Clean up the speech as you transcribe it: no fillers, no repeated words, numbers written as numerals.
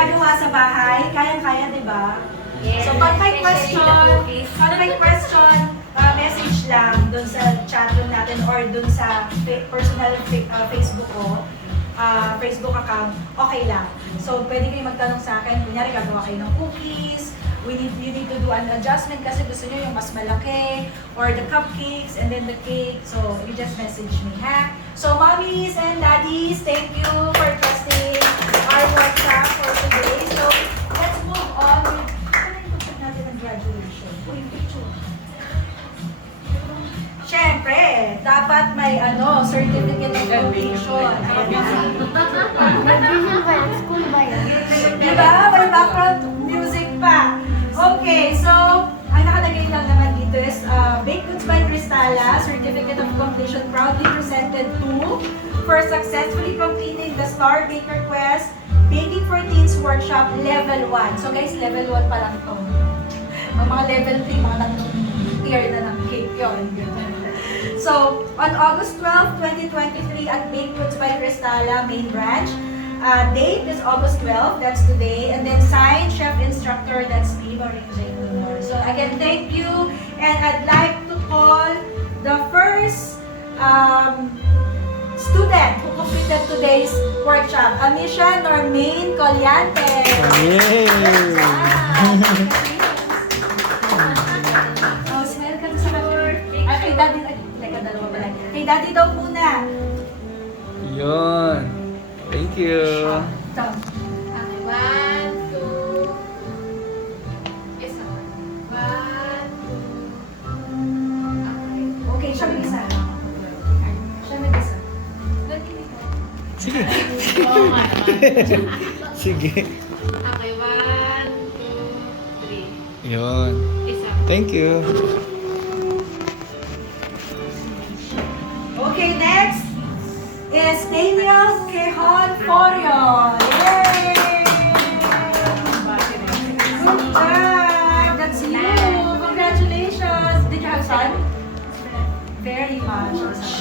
ginagawa sa bahay, kayang-kaya, di ba? Yes. So, pag may question, message lang dun sa chat room natin or dun sa personal Facebook ko, Facebook account, okay lang. So, pwede kayo magtanong sa akin, kunyari gagawa kayo ng cookies, you need to do an adjustment kasi gusto nyo yung mas malaki, or the cupcakes, and then the cake. So, you just message me, ha? So, mommies and daddies, thank you for trusting our workshop for today. So, let's move on with, ano yung topic natin ng graduation? Uy, picture. Siyempre, dapat may certificate of completion. School ba yan? Diba? May background music pa. Okay, so, ang nakalagay lang naman dito is Baked Goods by Cristala, Certificate of Completion proudly presented to for successfully completing the Star Baker Quest Baking for Teens Workshop Level 1. So guys, Level 1 pa lang ito. Ang mga Level 3, mga nag-clear na ng cake yun. So, on August 12, 2023 at Baked Goods by Cristala main branch, date is August 12, that's today, and then signed chef instructor, that's me, Maureen Jane Lumor. So again, thank you, and I'd like to call the first student who completed today's workshop, Amisha Normaine Collante. Oh, smile ka sa ay, kay Daddy, dalawa pala. Kay Daddy daw muna. Yun. Thank you. Tom. Okay, 1, 2, isa. 1, 2, okay. Okay, siya may isa. Siya may isa. Sige. Oo nga naman. Sige. Okay, 1, 2, 3. Yun. Isa. Thank you. Okay, next is Daniel Quejon Forion. Yay! Good job! That's you! Congratulations! Did you have fun? Very much.